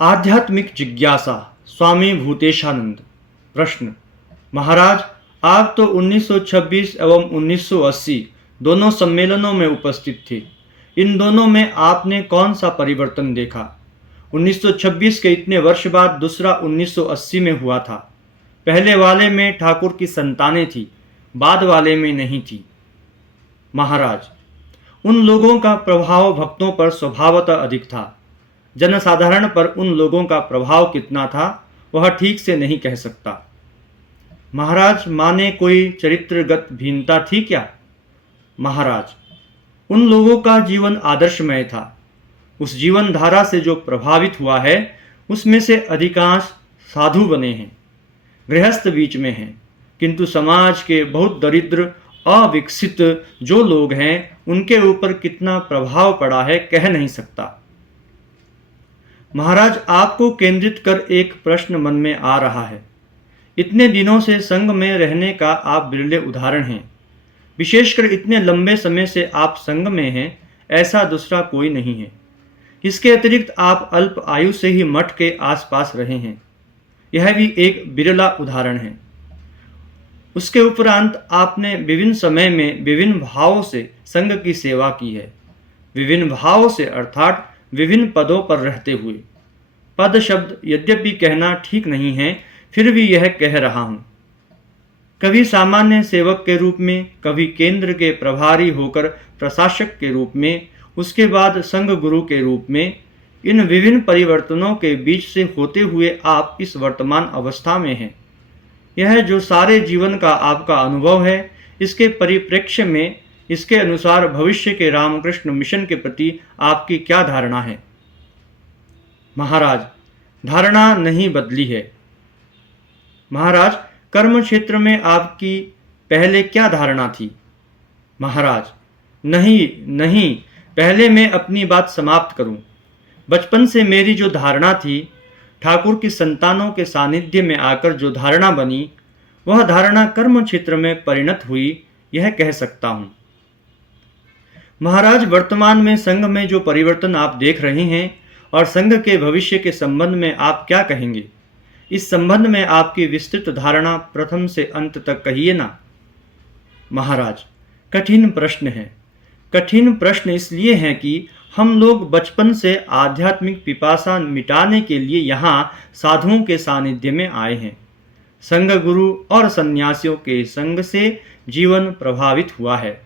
आध्यात्मिक जिज्ञासा। स्वामी भूतेशानंद। प्रश्न। महाराज, आप तो 1926 एवं 1980 दोनों सम्मेलनों में उपस्थित थे। इन दोनों में आपने कौन सा परिवर्तन देखा? 1926 के इतने वर्ष बाद दूसरा 1980 में हुआ था। पहले वाले में ठाकुर की संतानें थी, बाद वाले में नहीं थी। महाराज, उन लोगों का प्रभाव भक्तों पर स्वभावतः अधिक था। जनसाधारण पर उन लोगों का प्रभाव कितना था वह ठीक से नहीं कह सकता। महाराज, माने कोई चरित्रगत भिन्नता थी क्या? महाराज, उन लोगों का जीवन आदर्शमय था। उस जीवन धारा से जो प्रभावित हुआ है उसमें से अधिकांश साधु बने हैं। गृहस्थ बीच में हैं, किंतु समाज के बहुत दरिद्र अविकसित जो लोग हैं उनके ऊपर कितना प्रभाव पड़ा है कह नहीं सकता। महाराज, आपको केंद्रित कर एक प्रश्न मन में आ रहा है। इतने दिनों से संघ में रहने का आप बिरले उदाहरण हैं। विशेषकर इतने लंबे समय से आप संघ में हैं, ऐसा दूसरा कोई नहीं है। इसके अतिरिक्त आप अल्प आयु से ही मठ के आसपास रहे हैं, यह भी एक बिरला उदाहरण है। उसके उपरांत आपने विभिन्न समय में विभिन्न भावों से संघ की सेवा की है। विभिन्न भावों से अर्थात विभिन्न पदों पर रहते हुए। पद शब्द यद्यपि कहना ठीक नहीं है, फिर भी यह कह रहा हूं। कभी सामान्य सेवक के रूप में, कभी केंद्र के प्रभारी होकर प्रशासक के रूप में, उसके बाद संघ गुरु के रूप में। इन विभिन्न परिवर्तनों के बीच से होते हुए आप इस वर्तमान अवस्था में हैं। यह जो सारे जीवन का आपका अनुभव है, इसके परिप्रेक्ष्य में इसके अनुसार भविष्य के रामकृष्ण मिशन के प्रति आपकी क्या धारणा है? महाराज, धारणा नहीं बदली है। महाराज, कर्म क्षेत्र में आपकी पहले क्या धारणा थी? महाराज, नहीं, पहले मैं अपनी बात समाप्त करूं। बचपन से मेरी जो धारणा थी, ठाकुर की संतानों के सानिध्य में आकर जो धारणा बनी, वह धारणा कर्म क्षेत्र में परिणत हुई, यह कह सकता हूं। महाराज, वर्तमान में संघ में जो परिवर्तन आप देख रहे हैं और संघ के भविष्य के संबंध में आप क्या कहेंगे? इस संबंध में आपकी विस्तृत धारणा प्रथम से अंत तक कहिए ना। महाराज, कठिन प्रश्न है। कठिन प्रश्न इसलिए है कि हम लोग बचपन से आध्यात्मिक पिपासा मिटाने के लिए यहाँ साधुओं के सानिध्य में आए हैं। संघ गुरु और सन्यासियों के संग से जीवन प्रभावित हुआ है।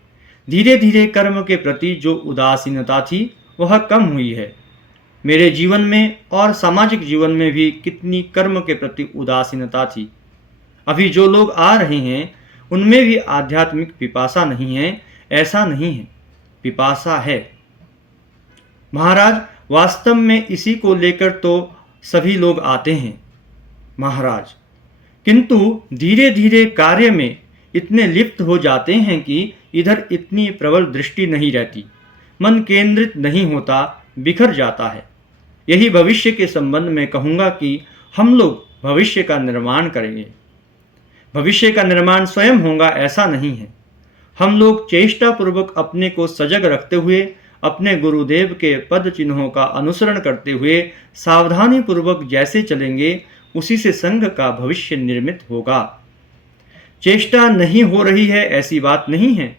धीरे धीरे कर्म के प्रति जो उदासीनता थी वह कम हुई है। मेरे जीवन में और सामाजिक जीवन में भी कितनी कर्म के प्रति उदासीनता थी। अभी जो लोग आ रहे हैं उनमें भी आध्यात्मिक पिपासा नहीं है, ऐसा नहीं है, पिपासा है। महाराज, वास्तव में इसी को लेकर तो सभी लोग आते हैं। महाराज, किंतु धीरे धीरे कार्य में इतने लिप्त हो जाते हैं कि इधर इतनी प्रबल दृष्टि नहीं रहती, मन केंद्रित नहीं होता, बिखर जाता है। यही भविष्य के संबंध में कहूँगा कि हम लोग भविष्य का निर्माण करेंगे। भविष्य का निर्माण स्वयं होगा ऐसा नहीं है। हम लोग चेष्टापूर्वक अपने को सजग रखते हुए, अपने गुरुदेव के पद चिन्हों का अनुसरण करते हुए सावधानी पूर्वक जैसे चलेंगे, उसी से संघ का भविष्य निर्मित होगा। चेष्टा नहीं हो रही है ऐसी बात नहीं है,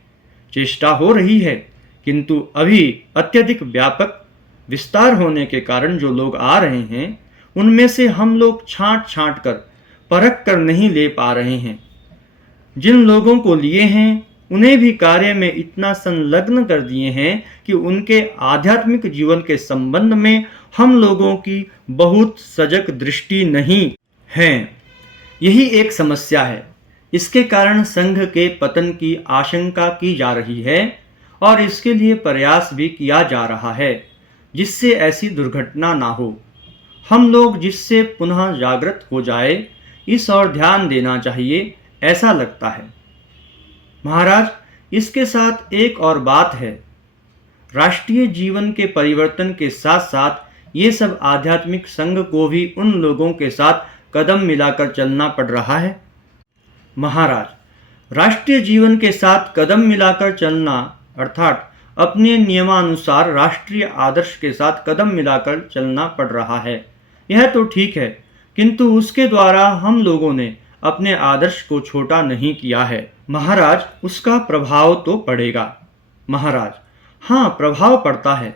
चेष्टा हो रही है, किंतु अभी अत्यधिक व्यापक विस्तार होने के कारण जो लोग आ रहे हैं उनमें से हम लोग छांट कर परख कर नहीं ले पा रहे हैं। जिन लोगों को लिए हैं उन्हें भी कार्य में इतना संलग्न कर दिए हैं कि उनके आध्यात्मिक जीवन के संबंध में हम लोगों की बहुत सजग दृष्टि नहीं है। यही एक समस्या है। इसके कारण संघ के पतन की आशंका की जा रही है और इसके लिए प्रयास भी किया जा रहा है, जिससे ऐसी दुर्घटना ना हो। हम लोग जिससे पुनः जागृत हो जाए, इस ओर ध्यान देना चाहिए, ऐसा लगता है। महाराज, इसके साथ एक और बात है। राष्ट्रीय जीवन के परिवर्तन के साथ साथ ये सब आध्यात्मिक संघ को भी उन लोगों के साथ कदम मिलाकर चलना पड़ रहा है। महाराज, राष्ट्रीय जीवन के साथ कदम मिलाकर चलना अर्थात अपने नियमानुसार राष्ट्रीय आदर्श के साथ कदम मिलाकर चलना पड़ रहा है, यह तो ठीक है, किंतु उसके द्वारा हम लोगों ने अपने आदर्श को छोटा नहीं किया है। महाराज, उसका प्रभाव तो पड़ेगा। महाराज, हाँ, प्रभाव पड़ता है।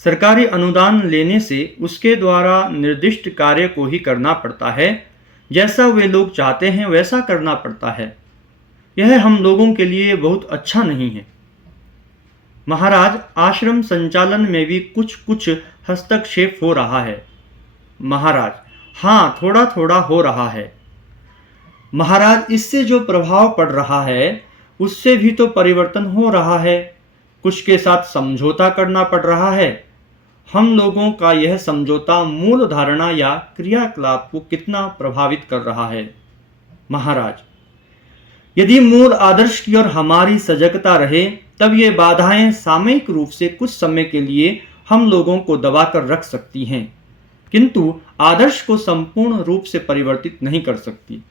सरकारी अनुदान लेने से उसके द्वारा निर्दिष्ट कार्य को ही करना पड़ता है। जैसा वे लोग चाहते हैं वैसा करना पड़ता है। यह हम लोगों के लिए बहुत अच्छा नहीं है। महाराज, आश्रम संचालन में भी कुछ कुछ हस्तक्षेप हो रहा है। महाराज, हाँ, थोड़ा थोड़ा हो रहा है। महाराज, इससे जो प्रभाव पड़ रहा है उससे भी तो परिवर्तन हो रहा है। कुछ के साथ समझौता करना पड़ रहा है। हम लोगों का यह समझौता मूल धारणा या क्रियाकलाप को कितना प्रभावित कर रहा है। महाराज, यदि मूल आदर्श की ओर हमारी सजगता रहे तब ये बाधाएं सामयिक रूप से कुछ समय के लिए हम लोगों को दबाकर रख सकती हैं, किंतु आदर्श को संपूर्ण रूप से परिवर्तित नहीं कर सकती।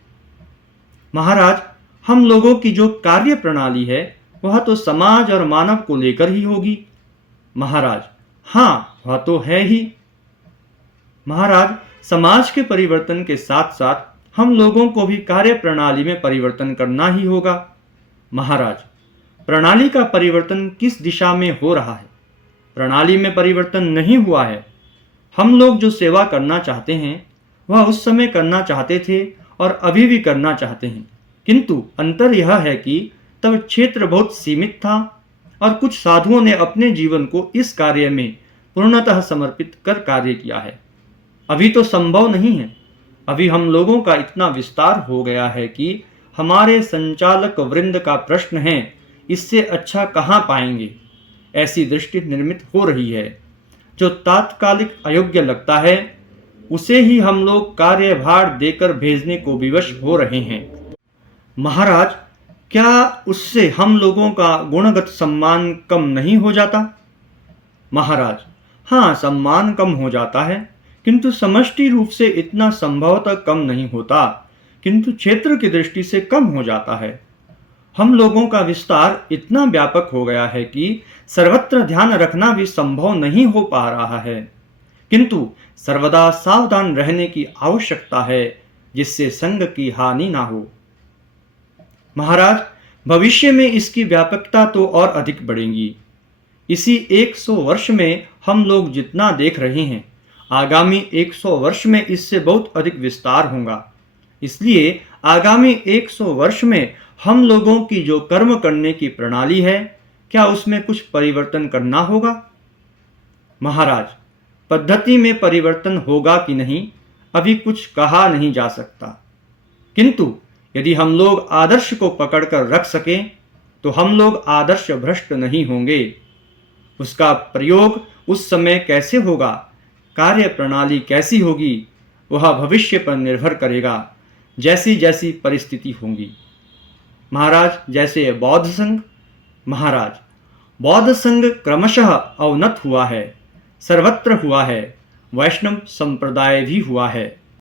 महाराज, हम लोगों की जो कार्य प्रणाली है वह तो समाज और मानव को लेकर ही होगी। महाराज, हाँ, वह तो है ही। महाराज, समाज के परिवर्तन के साथ साथ हम लोगों को भी कार्य प्रणाली में परिवर्तन करना ही होगा। महाराज, प्रणाली का परिवर्तन किस दिशा में हो रहा है? प्रणाली में परिवर्तन नहीं हुआ है। हम लोग जो सेवा करना चाहते हैं वह उस समय करना चाहते थे और अभी भी करना चाहते हैं, किंतु अंतर यह है कि तब क्षेत्र बहुत सीमित था और कुछ साधुओं ने अपने जीवन को इस कार्य में पूर्णतः समर्पित कर कार्य किया है। अभी तो संभव नहीं है। अभी हम लोगों का इतना विस्तार हो गया है कि हमारे संचालक वृंद का प्रश्न है, इससे अच्छा कहाँ पाएंगे। ऐसी दृष्टि निर्मित हो रही है। जो तात्कालिक अयोग्य लगता है उसे ही हम लोग कार्यभार देकर भेजने को विवश हो रहे हैं। महाराज, क्या उससे हम लोगों का गुणगत सम्मान कम नहीं हो जाता? महाराज, हाँ, सम्मान कम हो जाता है, किंतु समष्टि रूप से इतना संभवतः कम नहीं होता, किंतु क्षेत्र की दृष्टि से कम हो जाता है। हम लोगों का विस्तार इतना व्यापक हो गया है कि सर्वत्र ध्यान रखना भी संभव नहीं हो पा रहा है, किंतु सर्वदा सावधान रहने की आवश्यकता है जिससे संघ की हानि ना हो। महाराज, भविष्य में इसकी व्यापकता तो और अधिक बढ़ेगी। इसी 100 वर्ष में हम लोग जितना देख रहे हैं, आगामी 100 वर्ष में इससे बहुत अधिक विस्तार होगा। इसलिए आगामी 100 वर्ष में हम लोगों की जो कर्म करने की प्रणाली है, क्या उसमें कुछ परिवर्तन करना होगा? महाराज, पद्धति में परिवर्तन होगा कि नहीं अभी कुछ कहा नहीं जा सकता, किंतु यदि हम लोग आदर्श को पकड़कर रख सकें तो हम लोग आदर्श भ्रष्ट नहीं होंगे। उसका प्रयोग उस समय कैसे होगा, कार्य प्रणाली कैसी होगी, वह भविष्य पर निर्भर करेगा, जैसी जैसी परिस्थिति होंगी। महाराज, जैसे बौद्ध संघ। महाराज, बौद्ध संघ क्रमशः अवनत हुआ है, सर्वत्र हुआ है, वैष्णव संप्रदाय भी हुआ है।